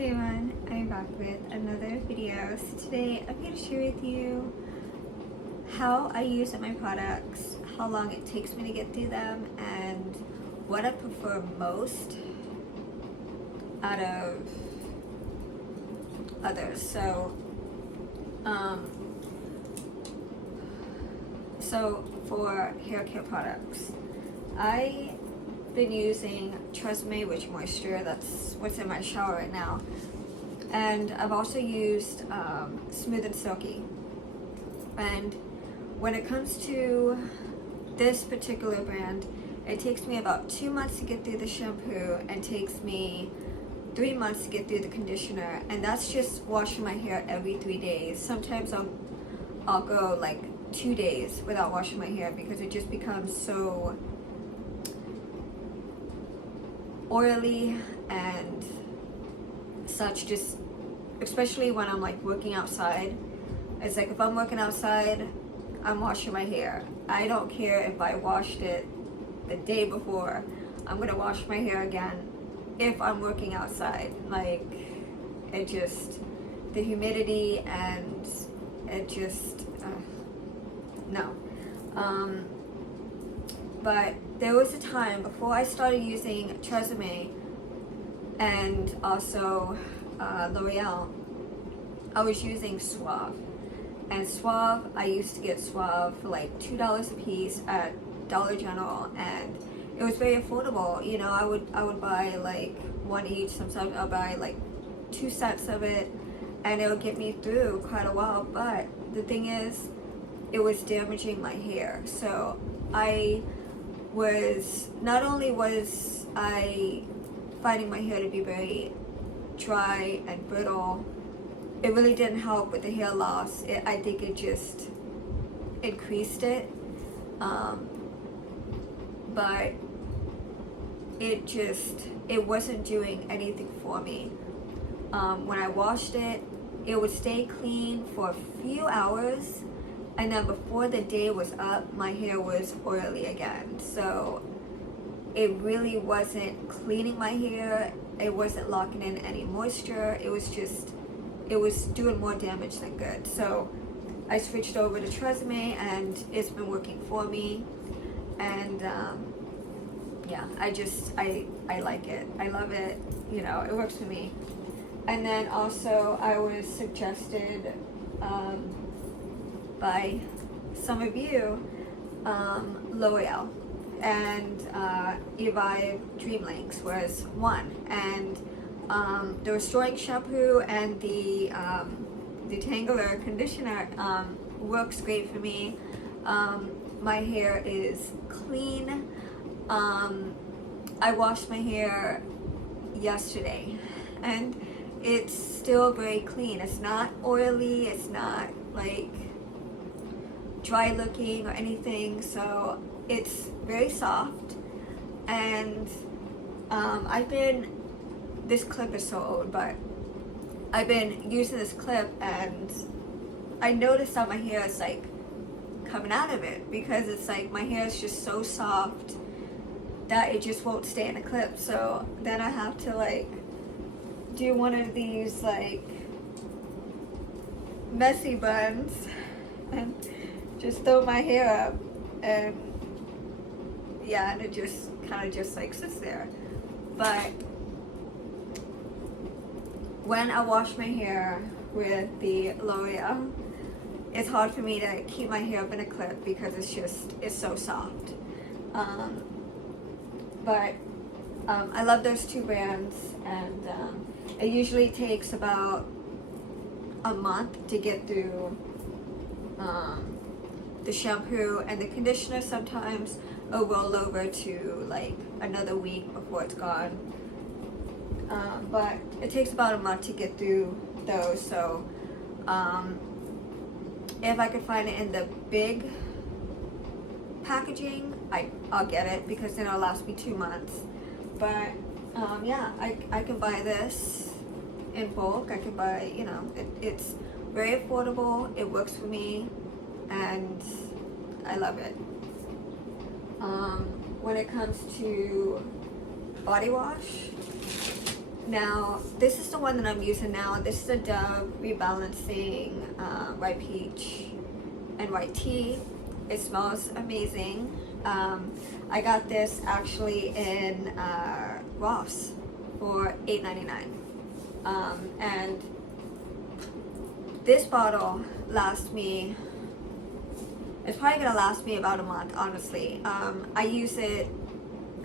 Hey everyone, I'm back with another video. So today I'm going to share with you how I use my products, how long it takes me to get through them, and what I prefer most out of others. So for hair care products, I've been using Tresemme Rich Moisture. That's what's in my shower right now. And I've also used Smooth and Silky. And when it comes to this particular brand, it takes me about 2 months to get through the shampoo and takes me 3 months to get through the conditioner. And that's just washing my hair every 3 days. Sometimes I'll go like 2 days without washing my hair because it just becomes so oily and such, just especially when I'm like working outside. It's like if I'm working outside, I'm washing my hair. I don't care if I washed it the day before, I'm gonna wash my hair again if I'm working outside. Like it just, the humidity and it just no. But there was a time before I started using Tresemme and also L'Oreal, I was using Suave. And Suave, I used to get Suave for like $2 a piece at Dollar General, and it was very affordable. You know, I would buy like one each. Sometimes I'll buy like 2 sets of it, and it would get me through quite a while. But the thing is, it was damaging my hair. So not only was I finding my hair to be very dry and brittle, it really didn't help with the hair loss. I think it just increased it. But it wasn't doing anything for me. When I washed it, it would stay clean for a few hours, and then before the day was up, my hair was oily again. So it really wasn't cleaning my hair. It wasn't locking in any moisture. It was doing more damage than good. So I switched over to Tresemme, and it's been working for me. And yeah, I like it. I love it. You know, it works for me. And then also I was suggested by some of you L'Oreal and Evive Dream Links was one, and the restoring shampoo and the detangler conditioner works great for me. My hair is clean. I washed my hair yesterday and it's still very clean. It's not oily, it's not like dry looking or anything, so it's very soft. And this clip is so old, but I've been using this clip and I noticed that my hair is like coming out of it because it's like my hair is just so soft that it just won't stay in the clip. So then I have to like do one of these like messy buns and just throw my hair up, and yeah, and it just kind of just like sits there. But when I wash my hair with the L'Oreal, it's hard for me to keep my hair up in a clip because it's so soft. But I love those two brands, and it usually takes about a month to get through the shampoo, and the conditioner sometimes will roll over to like another week before it's gone. But it takes about a month to get through those. So if I could find it in the big packaging, I'll get it because then it'll last me 2 months. But yeah, I can buy this in bulk. I can buy, you know, it's very affordable. It works for me, and I love it. When it comes to body wash, Now, this is the one that I'm using now. This is the Dove Rebalancing White Peach and White Tea. It smells amazing. I got this actually in Ross for $8.99. And this bottle lasts me, it's probably gonna last me about a month, honestly. I use it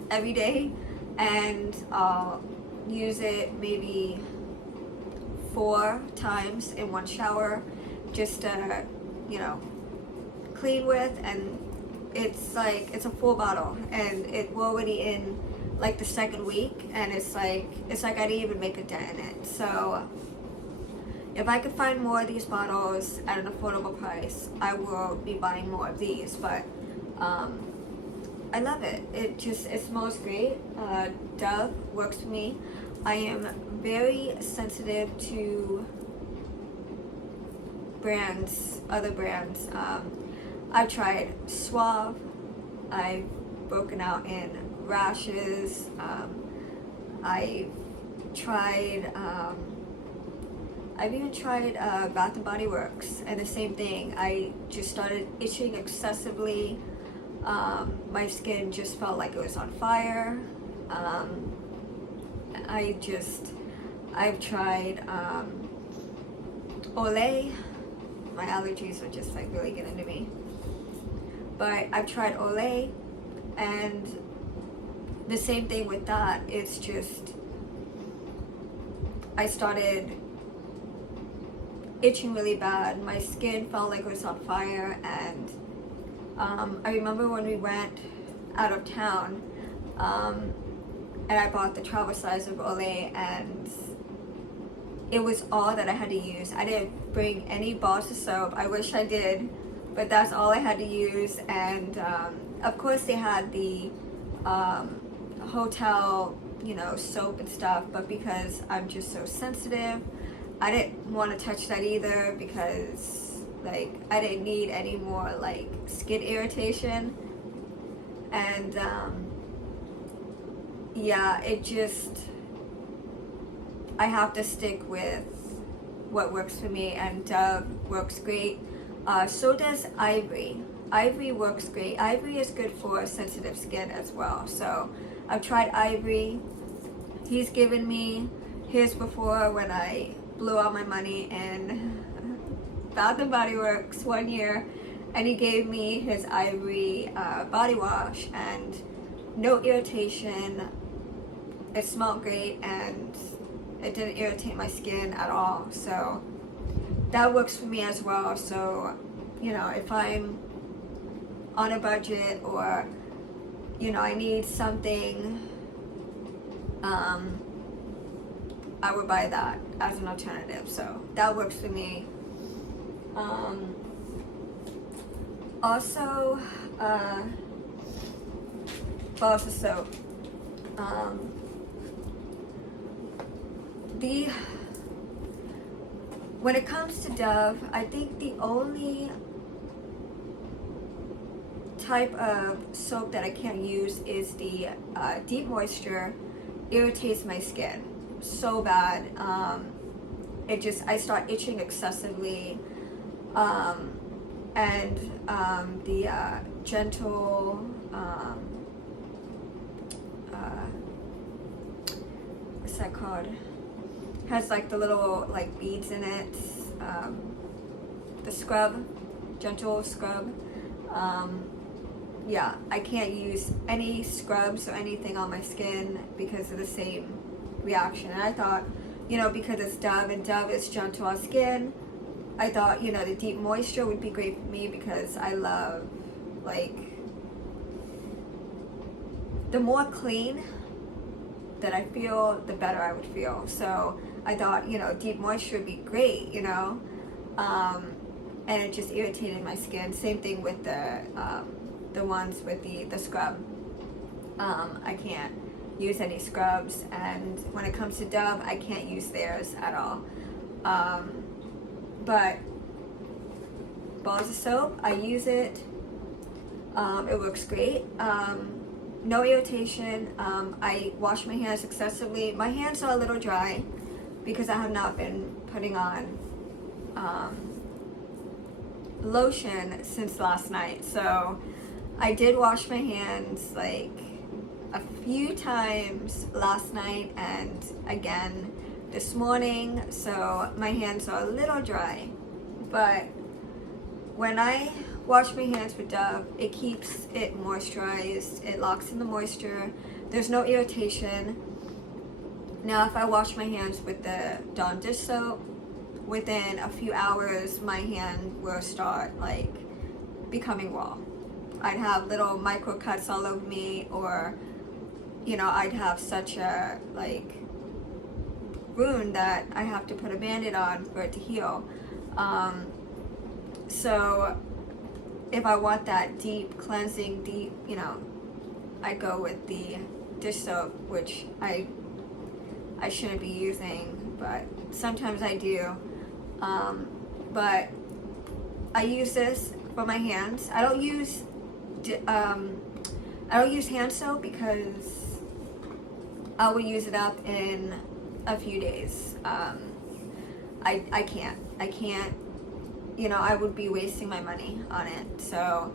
every day, and I'll use it maybe 4 times in one shower just to, you know, clean with. And it's a full bottle, and we're already in like the second week, and it's like I didn't even make a dent in it. So if I could find more of these bottles at an affordable price, I will be buying more of these. But I love it. It smells great. Dove works for me. I am very sensitive to other brands. I've tried Suave. I've broken out in rashes. I've even tried Bath and Body Works, and the same thing. I just started itching excessively. My skin just felt like it was on fire. I've tried Olay. My allergies are just like really getting to me. But I've tried Olay, and the same thing with that. It's just, I started itching really bad. My skin felt like it was on fire, and I remember when we went out of town, and I bought the travel size of Olay, and it was all that I had to use. I didn't bring any bars of soap. I wish I did, but that's all I had to use. And of course they had the hotel, you know, soap and stuff, but because I'm just so sensitive, I didn't want to touch that either, because like I didn't need any more like skin irritation. And yeah, I have to stick with what works for me, and Dove works great. So does Ivory. Ivory works great. Ivory is good for sensitive skin as well. So I've tried Ivory. He's given me his before when I blew all my money in Bath and Body Works one year, and he gave me his Ivory body wash, and no irritation. It smelled great, and it didn't irritate my skin at all. So that works for me as well. So, you know, if I'm on a budget, or, you know, I need something, I would buy that as an alternative. So that works for me. Also, bars of soap. When it comes to Dove, I think the only type of soap that I can't use is the deep moisture. Irritates my skin so bad. I start itching excessively. And the gentle, what's that called? Has like the little like beads in it. The scrub, gentle scrub. Yeah, I can't use any scrubs or anything on my skin because of the same reaction. And I thought, you know, because it's Dove and Dove is gentle on skin, I thought, you know, the deep moisture would be great for me, because I love, like, the more clean that I feel, the better I would feel. So I thought, you know, deep moisture would be great, you know, and it just irritated my skin. Same thing with the ones with the scrub. I can't use any scrubs, and when it comes to Dove, I can't use theirs at all. But bars of soap, I use it. It works great. no irritation. I wash my hands excessively. My hands are a little dry because I have not been putting on lotion since last night. So I did wash my hands like a few times last night and again this morning, so my hands are a little dry. But when I wash my hands with Dove, it keeps it moisturized, it locks in the moisture, there's no irritation. Now if I wash my hands with the Dawn dish soap, within a few hours my hand will start like becoming raw. I'd have little micro cuts all over me, or you know, I'd have such a like wound that I have to put a band-aid on for it to heal. So if I want that deep cleansing, you know, I go with the dish soap, which I shouldn't be using, but sometimes I do. But I use this for my hands. I don't use hand soap because I will use it up in a few days. I can't, you know, I would be wasting my money on it. So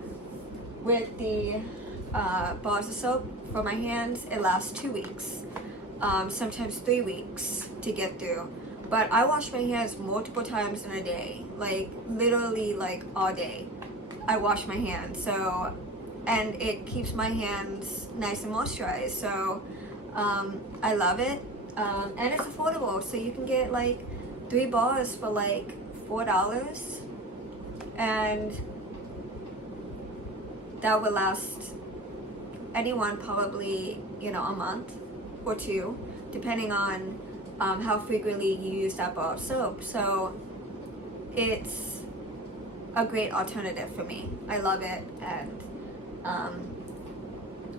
with the bars of soap for my hands, it lasts 2 weeks, sometimes 3 weeks to get through. But I wash my hands multiple times in a day, like literally like all day. I wash my hands, so, and it keeps my hands nice and moisturized. So I love it, and it's affordable. So you can get like 3 bars for like $4, and that would last anyone probably, you know, a month or two, depending on how frequently you use that bar of soap. So it's a great alternative for me. I love it, and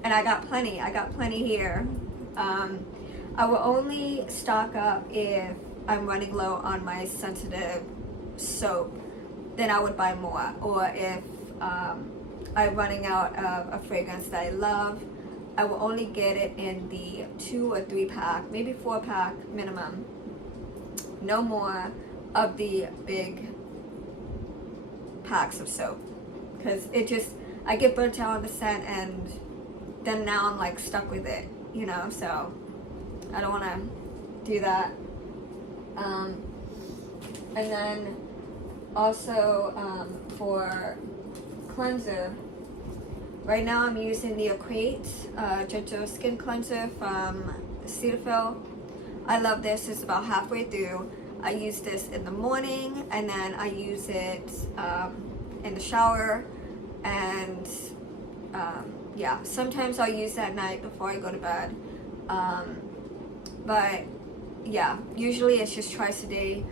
I got plenty here. I will only stock up if I'm running low on my sensitive soap, then I would buy more. Or if I'm running out of a fragrance that I love, I will only get it in the 2 or 3 pack, maybe 4 pack minimum. No more of the big packs of soap, because it just, I get burnt out on the scent, and then now I'm like stuck with it, you know, so I don't want to do that. And then also for cleanser, right now I'm using the Equate Gentle Skin Cleanser from Cetaphil. I love this. It's about halfway through. I use this in the morning, and then I use it in the shower, and yeah, sometimes I'll use that at night before I go to bed. But yeah, usually it's just twice a day.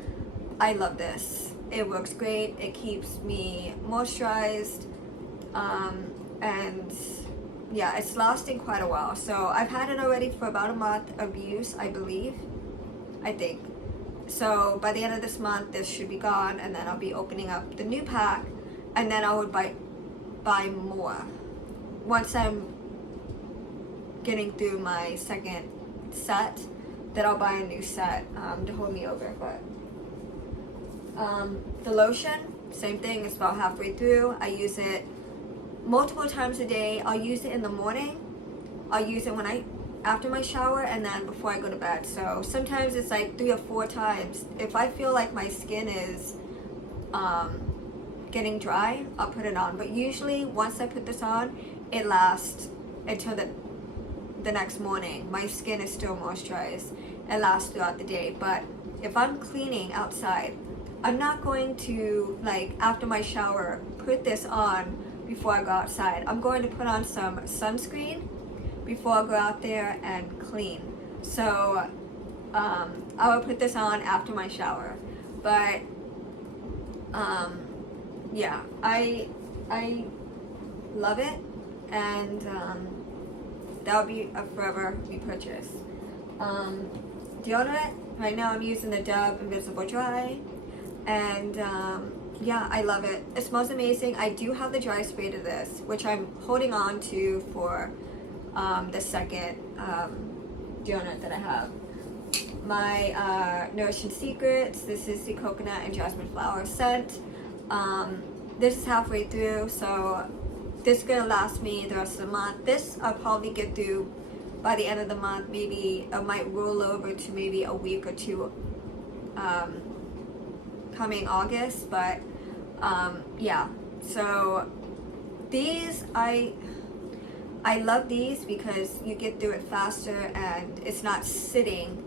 I love this. It works great. It keeps me moisturized, and yeah, it's lasting quite a while. So I've had it already for about a month of use, I think. So by the end of this month, this should be gone, and then I'll be opening up the new pack, and then I would buy more once I'm getting through my second set. Then I'll buy a new set to hold me over. But the lotion, same thing. It's about halfway through. I use it multiple times a day. I'll use it in the morning. I'll use it after my shower, and then before I go to bed. So sometimes it's like 3 or 4 times. If I feel like my skin is getting dry, I'll put it on. But usually once I put this on, it lasts until the next morning. My skin is still moisturized. It lasts throughout the day. But if I'm cleaning outside, I'm not going to, like, after my shower, put this on before I go outside. I'm going to put on some sunscreen before I go out there and clean. So I will put this on after my shower. But yeah, I love it, and that'll be a forever repurchase. Deodorant, right now I'm using the Dove Invisible Dry, and yeah, I love it. It smells amazing. I do have the dry spray to this, which I'm holding on to for the second deodorant that I have. My Nourishing Secrets, this is the coconut and jasmine flower scent. This is halfway through, so this is gonna last me the rest of the month. This I'll probably get through by the end of the month. Maybe I might roll over to maybe a week or two coming August, but yeah. So these I love these because you get through it faster and it's not sitting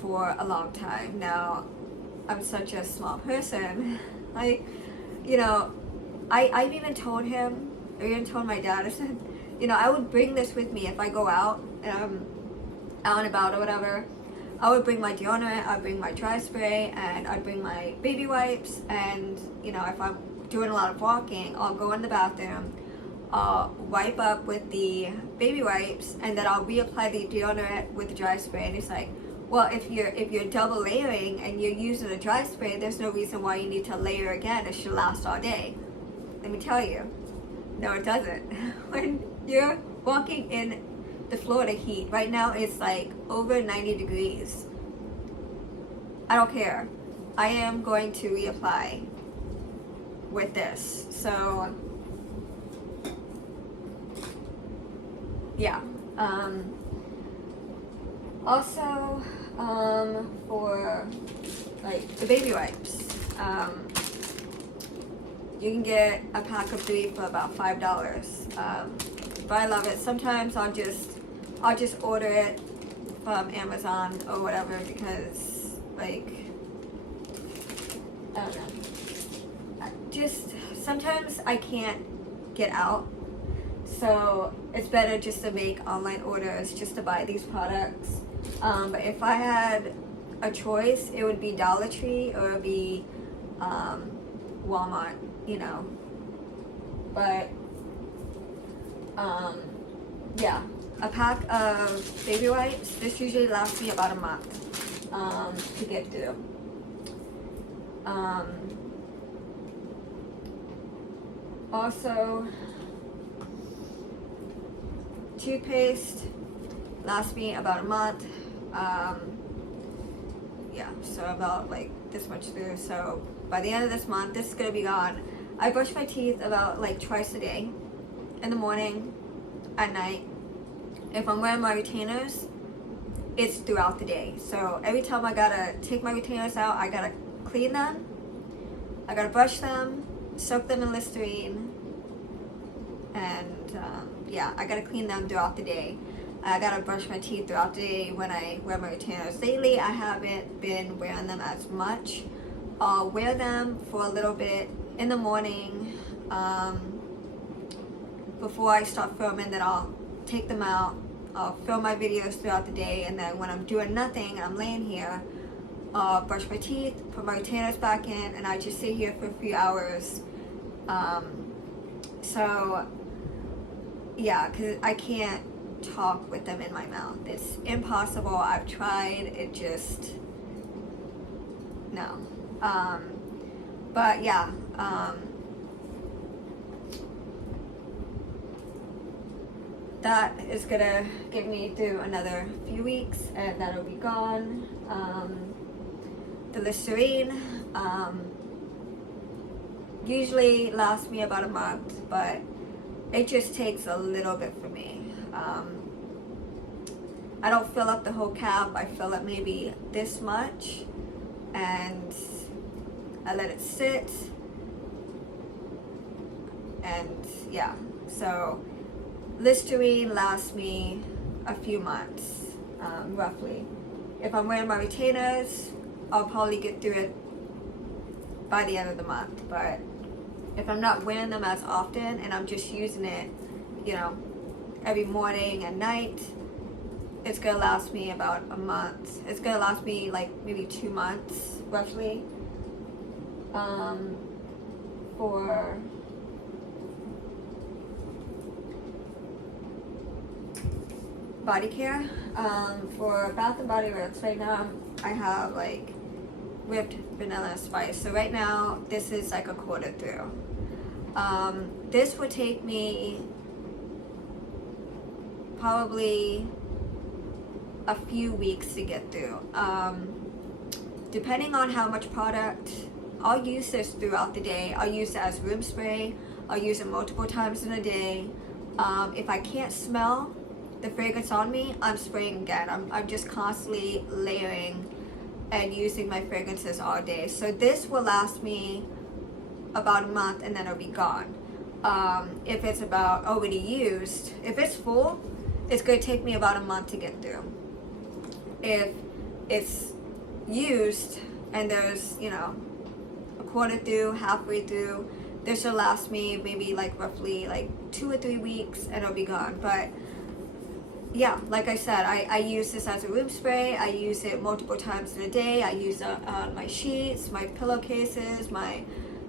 for a long time. Now I'm such a small person, like, you know, I've even told him, or even told my dad, I said, you know, I would bring this with me if I go out and I'm out and about or whatever. I would bring my deodorant, I'd bring my dry spray, and I'd bring my baby wipes. And you know, if I'm doing a lot of walking, I'll go in the bathroom, I'll wipe up with the baby wipes, and then I'll reapply the deodorant with the dry spray. And it's like, well, if you're double layering and you're using a dry spray, there's no reason why you need to layer again. It should last all day. Let me tell you, no, it doesn't. When you're walking in the Florida heat, right now it's like over 90 degrees. I don't care. I am going to reapply with this. So, yeah. Also, for like the baby wipes, you can get a pack of 3 for about $5. But I love it. Sometimes I'll just order it from Amazon or whatever because, like, I don't know. Just sometimes I can't get out, so it's better just to make online orders just to buy these products. But if I had a choice, it would be Dollar Tree or it would be Walmart, you know. But yeah, a pack of baby wipes, this usually lasts me about a month to get through. Also, toothpaste lasts me about a month. Yeah, so about like this much through. So by the end of this month, this is gonna be gone. I brush my teeth about like twice a day, in the morning, at night. If I'm wearing my retainers, it's throughout the day. So every time I gotta take my retainers out, I gotta clean them, I gotta brush them, soak them in Listerine, and yeah, I gotta clean them throughout the day. I gotta brush my teeth throughout the day when I wear my retainers. Lately, I haven't been wearing them as much. I'll wear them for a little bit in the morning before I start filming, then I'll take them out. I'll film my videos throughout the day, and then when I'm doing nothing and I'm laying here, I'll brush my teeth, put my retainers back in, and I just sit here for a few hours. So yeah, because I can't talk with them in my mouth. It's impossible. I've tried. It just, no. But yeah, that is gonna get me through another few weeks, and that'll be gone. The Listerine usually lasts me about a month, but it just takes a little bit for me. I don't fill up the whole cap. I fill up maybe this much, and I let it sit, and yeah, so Listerine lasts me a few months, roughly. If I'm wearing my retainers, I'll probably get through it by the end of the month. But if I'm not wearing them as often and I'm just using it, you know, every morning and night, it's gonna last me about a month. It's gonna last me like maybe 2 months, roughly. For body care, for Bath and Body Works, right now I have like whipped vanilla spice. So right now this is like a quarter through. This would take me probably a few weeks to get through. Depending on how much product, I'll use this throughout the day. I'll use it as room spray. I'll use it multiple times in a day. If I can't smell the fragrance on me, I'm spraying again. I'm just constantly layering and using my fragrances all day. So this will last me about a month and then it'll be gone. If it's about already used, if it's full, it's going to take me about a month to get through. If it's used and there's, you know, a quarter through, halfway through, this will last me maybe like roughly like 2 or 3 weeks and it'll be gone. But yeah, like I said, I use this as a room spray. I use it multiple times in a day. I use it on my sheets, my pillowcases, my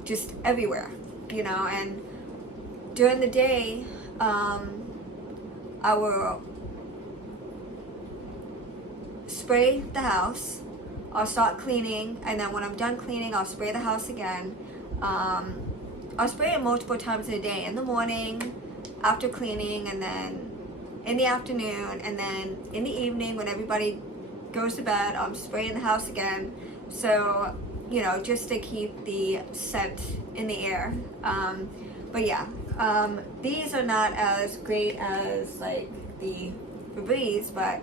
just everywhere, you know. And during the day, I will spray the house. I'll start cleaning, and then when I'm done cleaning, I'll spray the house again. I'll spray it multiple times in a day, in the morning, after cleaning, and then in the afternoon, and then in the evening when everybody goes to bed, I'm spraying the house again. So, you know, just to keep the scent in the air. But yeah, these are not as great as like the Febreze, but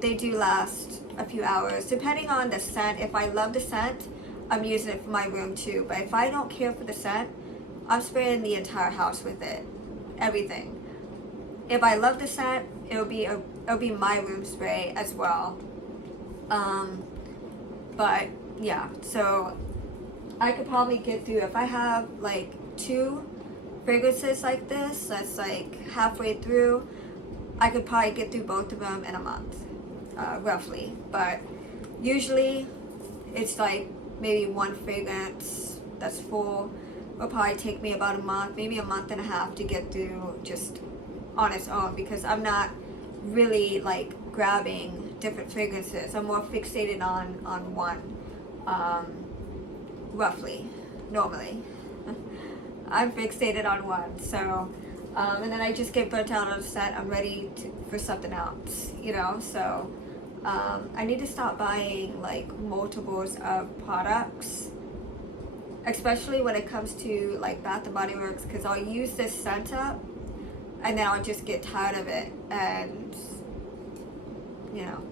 they do last a few hours depending on the scent. If I love the scent, I'm using it for my room too. But if I don't care for the scent, I'm spraying the entire house with it, everything. If I love the scent, it'll be my room spray as well. But yeah, so I could probably get through, if I have like 2 fragrances like this, that's like halfway through, I could probably get through both of them in a month, roughly. But usually it's like maybe 1 fragrance that's full will probably take me about a month, maybe a month and a half to get through just on its own, because I'm not really like grabbing different fragrances. I'm more fixated on one, roughly, normally. I'm fixated on one, so and then I just get burnt out on a scent. I'm ready for something else, you know. So I need to stop buying like multiples of products, especially when it comes to like Bath and Body Works, because I'll use this scent up and then I'll just get tired of it, and you know,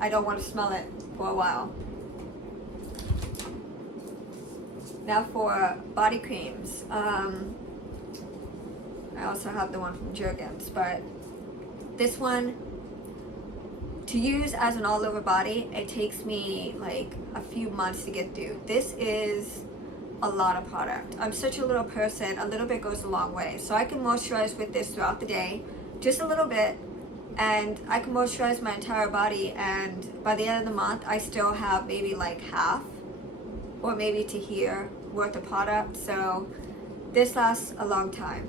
I don't want to smell it for a while. Now for body creams, I also have the one from Jergens, but this one, to use as an all over body, it takes me like a few months to get through. This is a lot of product. I'm such a little person, a little bit goes a long way. So I can moisturize with this throughout the day, just a little bit, and I can moisturize my entire body, and by the end of the month I still have maybe like half or maybe to here worth of product. So this lasts a long time.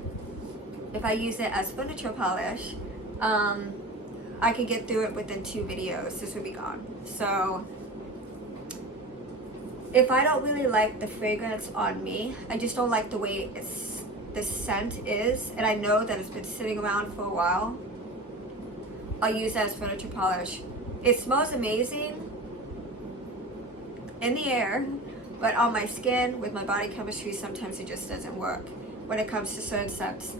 If I use it as furniture polish, I could get through it within 2 videos. This would be gone. So if I don't really like the fragrance on me, I just don't like the way the scent is, and I know that it's been sitting around for a while, I'll use it as furniture polish. It smells amazing in the air, but on my skin, with my body chemistry, sometimes it just doesn't work when it comes to certain scents.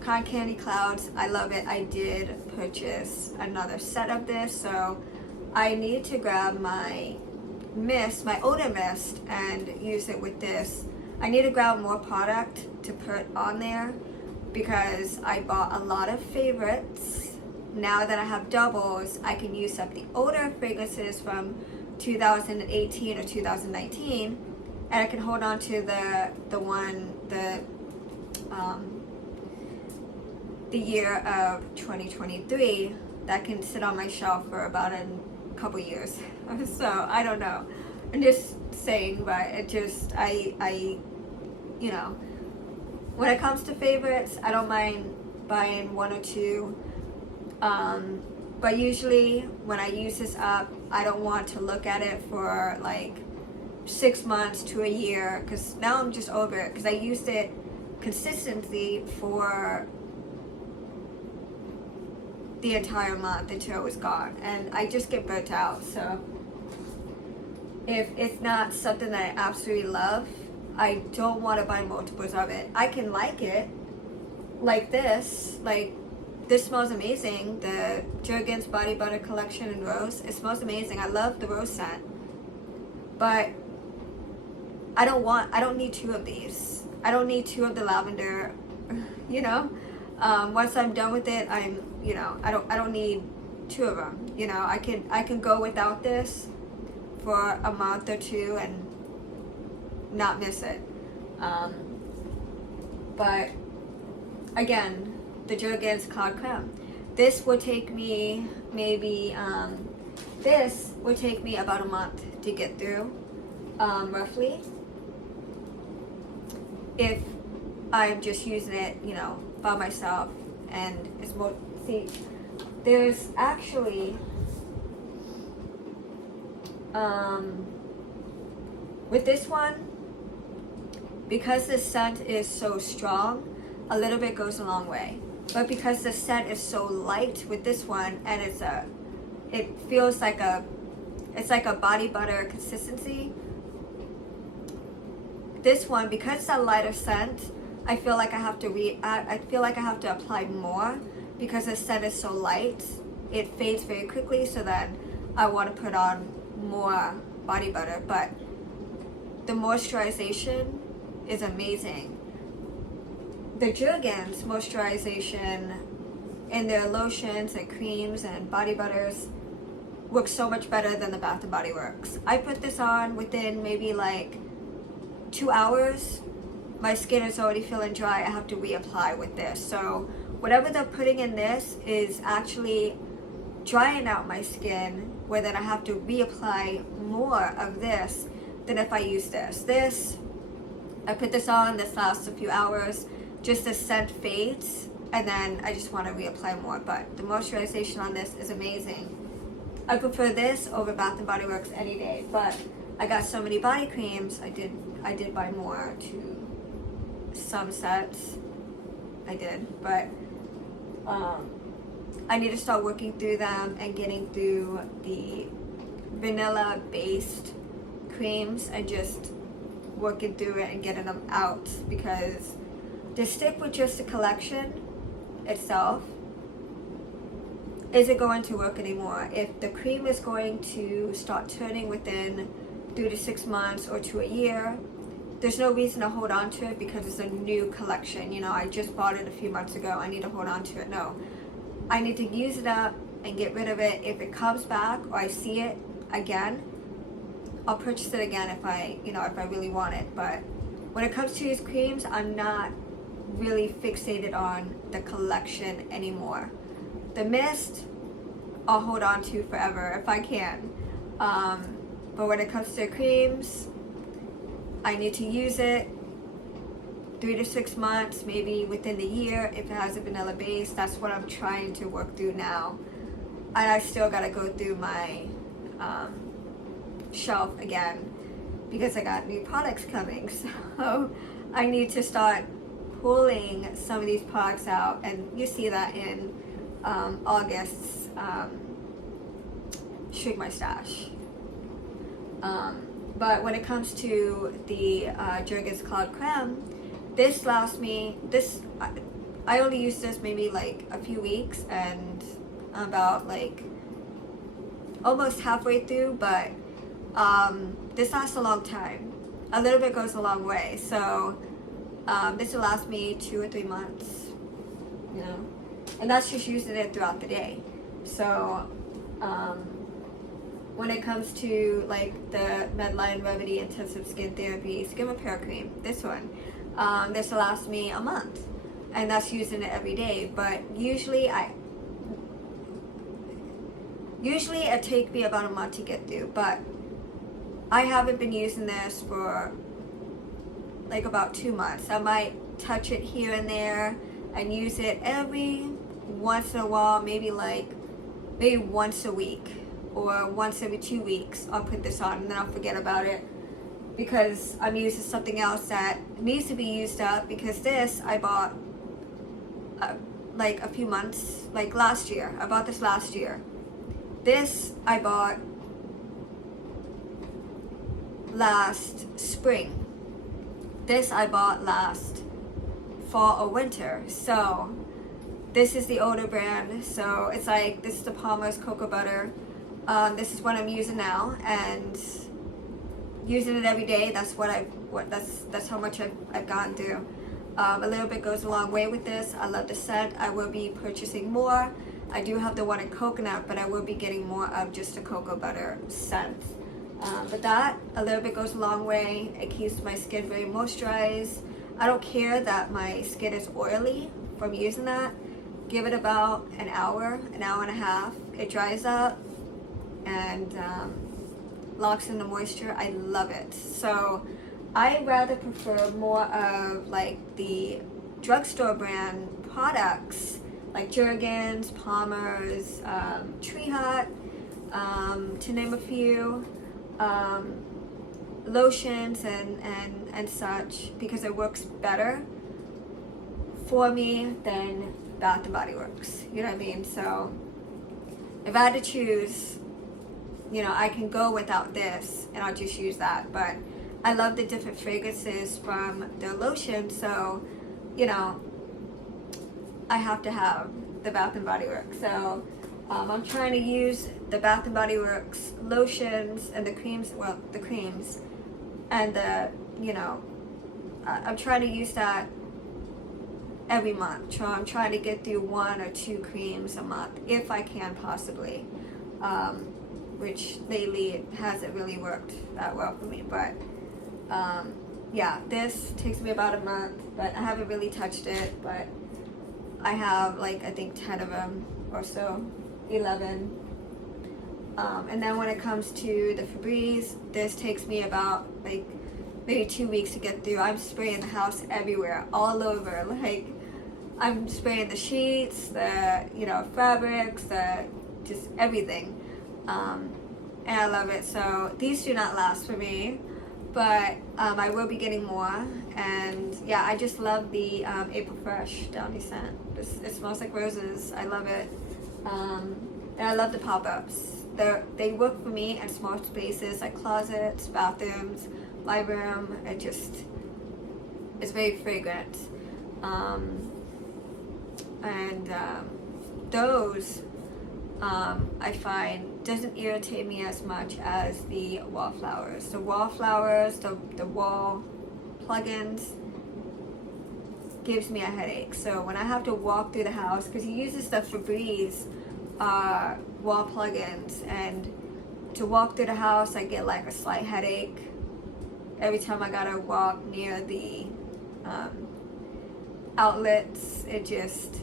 Cotton Candy Clouds, I love it. I did purchase another set of this, so I need to grab my mist, my odor mist, and use it with this. I need to grab more product to put on there because I bought a lot of favorites. Now that I have doubles, I can use up the older fragrances from 2018 or 2019, and I can hold on to the year of 2023 that can sit on my shelf for about a couple years. So I don't know, I'm just saying, but it just, I you know, when it comes to favorites, I don't mind buying 1 or 2, but usually when I use this up, I don't want to look at it for like 6 months to a year, because now I'm just over it, because I used it consistently for the entire month until it was gone, and I just get burnt out. So if it's not something that I absolutely love, I don't want to buy multiples of it. I can like it, like this, this smells amazing. The Jergens Body Butter Collection in Rose, it smells amazing. I love the rose scent, but I don't need 2 of these. I don't need 2 of the lavender, you know. Once I'm done with it, I don't need 2 of them. You know, I can go without this for a month or 2 and not miss it. But again, the Jergens Cloud Creme. This will take me maybe this will take me about a month to get through, roughly. If I'm just using it, you know, by myself, and it's more. See, there's actually with this one, because the scent is so strong, a little bit goes a long way. But because the scent is so light with this one, and it feels like it's like a body butter consistency. This one, because it's a lighter scent, I feel like I have to apply more, because the scent is so light. It fades very quickly, so then I want to put on more body butter. But the moisturization is amazing. The Jergens moisturization in their lotions and creams and body butters works so much better than the Bath & Body Works. I put this on within maybe like 2 hours. My skin is already feeling dry. I have to reapply with this. So whatever they're putting in this is actually drying out my skin, where then I have to reapply more of this than if I use this. I put this on, this lasts a few hours, just the scent fades, and then I just want to reapply more. But the moisturization on this is amazing. I prefer this over Bath & Body Works any day, but I got so many body creams, I did buy more to some sets. I did, but I need to start working through them and getting through the vanilla based creams and just working through it and getting them out, because to stick with just the collection itself isn't going to work anymore. If the cream is going to start turning within 3 to 6 months or to a year, there's no reason to hold on to it because it's a new collection. You know, I just bought it a few months ago. I need to hold on to it. No, I need to use it up and get rid of it. If it comes back or I see it again, I'll purchase it again if I really want it. But when it comes to these creams, I'm not really fixated on the collection anymore. The mist, I'll hold on to forever if I can. But when it comes to creams, I need to use it 3 to 6 months, maybe within the year. If it has a vanilla base, that's what I'm trying to work through now. And I still gotta go through my shelf again because I got new products coming. So I need to start pulling some of these products out, and you see that in August's Shrink My Stash. But when it comes to the Jergens Cloud Creme, this lasts me, I only used this maybe like a few weeks, and about like almost halfway through, but this lasts a long time. A little bit goes a long way. So this will last me 2 or 3 months, you know, and that's just using it throughout the day. So when it comes to like the Medline Remedy Intensive Skin Therapy Skin Repair Cream, this one, this will last me a month, and that's using it every day. But usually it takes me about a month to get through, but I haven't been using this for like about 2 months. I might touch it here and there and use it every once in a while, maybe once a week or once every 2 weeks. I'll put this on and then I'll forget about it because I'm using something else that needs to be used up, because this I bought like a few months, like last year. I bought this last year. This I bought last spring. This I bought last fall or winter. So this is the older brand. So it's like, this is the Palmer's Cocoa Butter. This is what I'm using now, and using it every day. That's that's how much I've gone through. A little bit goes a long way with this. I love the scent. I will be purchasing more. I do have the one in coconut, but I will be getting more of just a cocoa butter scent. But that, a little bit goes a long way. It keeps my skin very moisturized. I don't care that my skin is oily from using that. Give it about an hour and a half. It dries up and locks in the moisture. I love it. So I rather prefer more of like the drugstore brand products, like Jergens, Palmer's, Tree Hut, to name a few, lotions and such, because it works better for me than Bath and Body Works. You know what I mean? So if I had to choose, you know, I can go without this and I'll just use that. But I love the different fragrances from their lotion, so, you know, I have to have the Bath and Body Works. So I'm trying to use the Bath and Body Works lotions and the creams, well, the creams and the, you know, I'm trying to use that every month. So I'm trying to get through 1 or 2 creams a month if I can possibly, which lately it hasn't really worked that well for me. But yeah, this takes me about a month, but I haven't really touched it. But I have like, I think 10 of them or so, 11. And then when it comes to the Febreze, this takes me about like maybe 2 weeks to get through. I'm spraying the house everywhere, all over. Like, I'm spraying the sheets, the, you know, fabrics, the, just everything. And I love it. So these do not last for me, but I will be getting more. And yeah, I just love the April Fresh Downy scent. It smells like roses. I love it. And I love the pop-ups. They work for me in small spaces like closets, bathrooms, my room. It just is very fragrant. Those I find doesn't irritate me as much as the wallflowers. The wallflowers, the wall plugins gives me a headache. So when I have to walk through the house, because he uses the Febreze wall plugins, and to walk through the house I get like a slight headache every time I gotta walk near the outlets.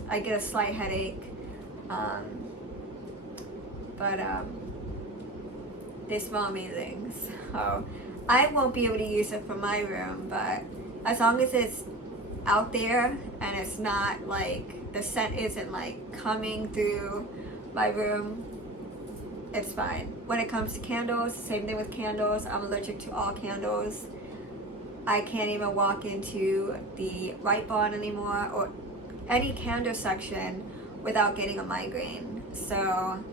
I get a slight headache. But they smell amazing. So I won't be able to use it for my room, but as long as it's out there and it's not like, the scent isn't like coming through my room, it's fine. When it comes to candles, same thing with candles. I'm allergic to all candles. I can't even walk into the White Barn anymore or any candle section without getting a migraine. So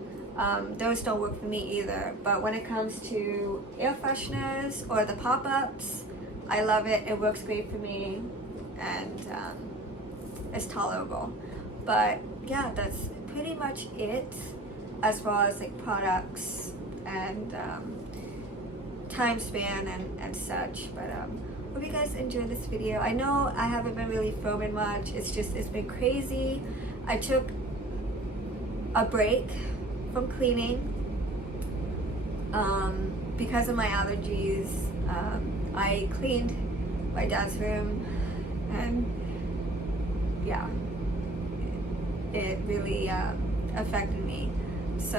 those don't work for me either. But when it comes to air fresheners or the pop-ups, I love it. It works great for me, and it's tolerable. But yeah, that's pretty much it as far as like products and time span and such. But hope you guys enjoyed this video. I know I haven't been really filming much. It's been crazy. I took a break from cleaning because of my allergies. I cleaned my dad's room, and yeah, it really affected me. So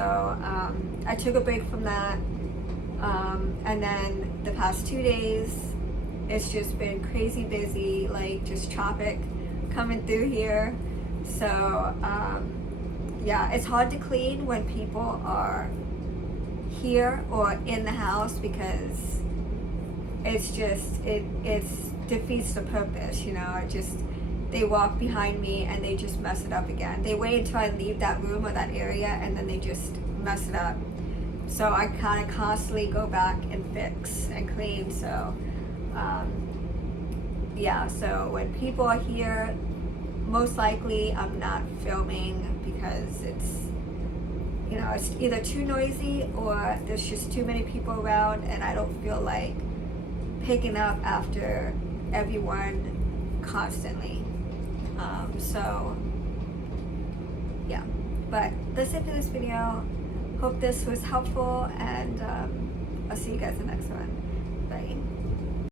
I took a break from that, and then the past 2 days it's just been crazy busy, like just traffic coming through here. So yeah, it's hard to clean when people are here or in the house, because it defeats the purpose, you know. they walk behind me and they just mess it up again. They wait until I leave that room or that area and then they just mess it up. So I kind of constantly go back and fix and clean. So yeah, so when people are here, most likely I'm not filming because it's, you know, it's either too noisy or there's just too many people around and I don't feel like picking up after everyone constantly. So yeah, but that's it for this video. Hope this was helpful, and I'll see you guys in the next one. Bye.